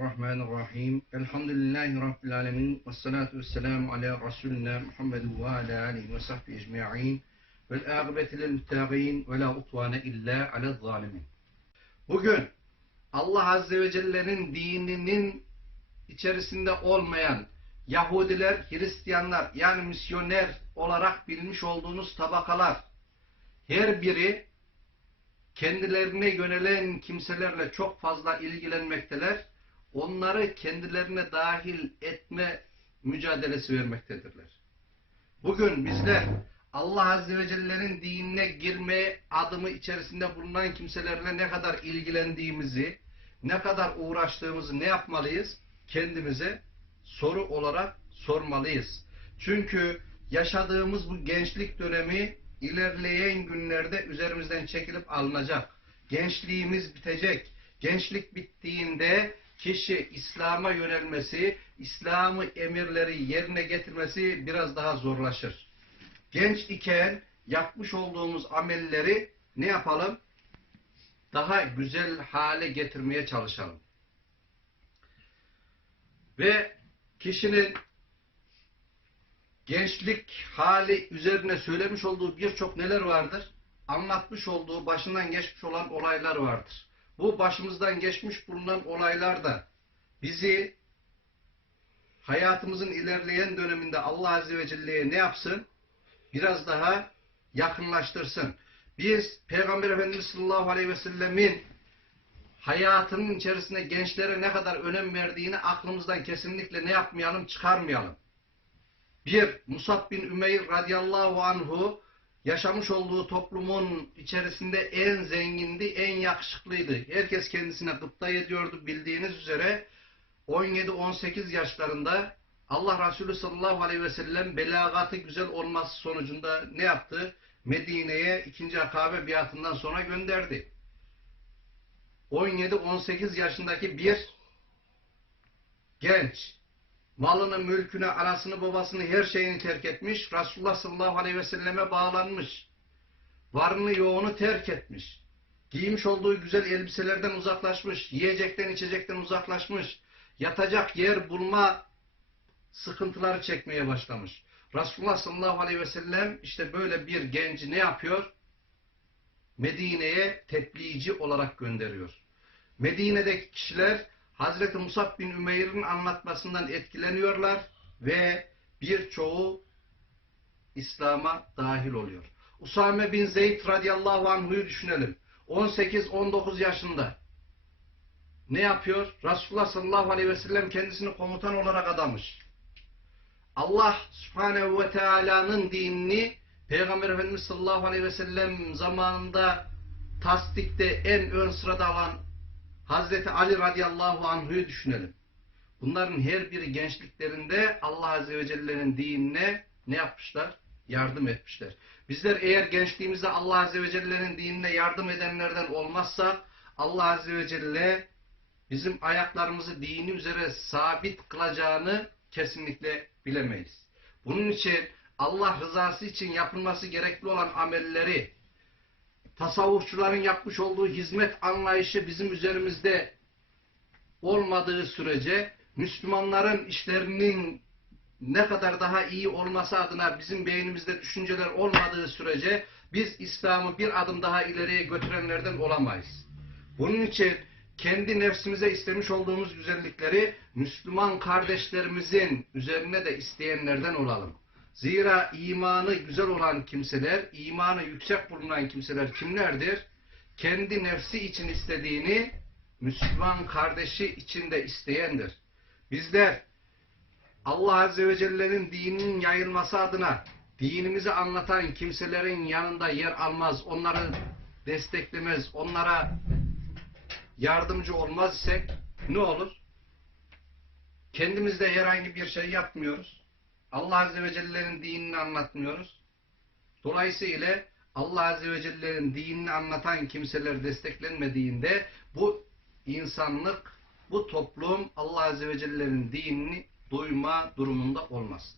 Bismillahirrahmanirrahim. Elhamdülillahi Rabbil alemin. Ve salatu ve selamu ala Resulina Muhammed ve ala alihi ve sahbihi ecma'in. Vel âgıbeti lil müttâgîn ve la utvâne illa ala zalimin. Bugün Allah Azze ve Celle'nin dininin içerisinde olmayan Yahudiler, Hristiyanlar yani misyoner olarak bilmiş olduğunuz tabakalar her biri kendilerine yönelen kimselerle çok fazla ilgilenmekteler. Onları kendilerine dahil etme mücadelesi vermektedirler. Bugün bizler Allah Azze ve Celle'nin dinine girme adımı içerisinde bulunan kimselerle ne kadar ilgilendiğimizi, ne kadar uğraştığımızı ne yapmalıyız? Kendimize soru olarak sormalıyız. Çünkü yaşadığımız bu gençlik dönemi ilerleyen günlerde üzerimizden çekilip alınacak. Gençliğimiz bitecek. Gençlik bittiğinde kişi İslam'a yönelmesi, İslam'ı emirleri yerine getirmesi biraz daha zorlaşır. Genç iken yapmış olduğumuz amelleri ne yapalım? Daha güzel hale getirmeye çalışalım. Ve kişinin gençlik hali üzerine söylemiş olduğu birçok neler vardır? Anlatmış olduğu başından geçmiş olan olaylar vardır. Bu başımızdan geçmiş bulunan olaylar da bizi hayatımızın ilerleyen döneminde Allah Azze ve Celle'ye ne yapsın? Biraz daha yakınlaştırsın. Biz Peygamber Efendimiz sallallahu aleyhi ve sellemin hayatının içerisinde gençlere ne kadar önem verdiğini aklımızdan kesinlikle ne yapmayalım, çıkarmayalım. Bir, Musab bin Ümeyr radıyallahu anhu yaşamış olduğu toplumun içerisinde en zengindi, en yakışıklıydı. Herkes kendisine gıpta ediyordu bildiğiniz üzere 17-18 yaşlarında Allah Resulü sallallahu aleyhi ve sellem belagatı güzel olması sonucunda ne yaptı? Medine'ye ikinci akabe biatından sonra gönderdi. 17-18 yaşındaki bir genç malını, mülkünü, anasını, babasını, her şeyini terk etmiş. Resulullah sallallahu aleyhi ve selleme bağlanmış. Varını yoğunu terk etmiş. Giymiş olduğu güzel elbiselerden uzaklaşmış. Yiyecekten, içecekten uzaklaşmış. Yatacak yer bulma sıkıntıları çekmeye başlamış. Resulullah sallallahu aleyhi ve sellem işte böyle bir genci ne yapıyor? Medine'ye tebliğci olarak gönderiyor. Medine'deki kişiler Hazreti Musab bin Ümeyr'in anlatmasından etkileniyorlar ve birçoğu İslam'a dahil oluyor. Usame bin Zeyd radıyallahu anhu'yu düşünelim. 18-19 yaşında. Ne yapıyor? Resulullah sallallahu aleyhi ve sellem kendisini komutan olarak adamış. Allah subhanehu ve teala'nın dinini Peygamber Efendimiz sallallahu aleyhi ve sellem zamanında tasdikte en ön sırada alan Hazreti Ali radıyallahu anh'ı düşünelim. Bunların her biri gençliklerinde Allah Azze ve Celle'nin dinine ne yapmışlar? Yardım etmişler. Bizler eğer gençliğimizde Allah Azze ve Celle'nin dinine yardım edenlerden olmazsa Allah Azze ve Celle bizim ayaklarımızı dini üzere sabit kılacağını kesinlikle bilemeyiz. Bunun için Allah rızası için yapılması gerekli olan amelleri tasavvufçuların yapmış olduğu hizmet anlayışı bizim üzerimizde olmadığı sürece Müslümanların işlerinin ne kadar daha iyi olması adına bizim beynimizde düşünceler olmadığı sürece biz İslam'ı bir adım daha ileriye götürenlerden olamayız. Bunun için kendi nefsimize istemiş olduğumuz güzellikleri Müslüman kardeşlerimizin üzerine de isteyenlerden olalım. Zira imanı güzel olan kimseler, imanı yüksek bulunan kimseler kimlerdir? Kendi nefsi için istediğini Müslüman kardeşi için de isteyendir. Bizler Allah Azze ve Celle'nin dininin yayılması adına dinimizi anlatan kimselerin yanında yer almaz, onları desteklemez, onlara yardımcı olmaz isek ne olur? Kendimizde herhangi bir şey yapmıyoruz. Allah Azze ve Celle'nin dinini anlatmıyoruz. Dolayısıyla Allah Azze ve Celle'nin dinini anlatan kimseler desteklenmediğinde bu insanlık, bu toplum Allah Azze ve Celle'nin dinini duyma durumunda olmaz.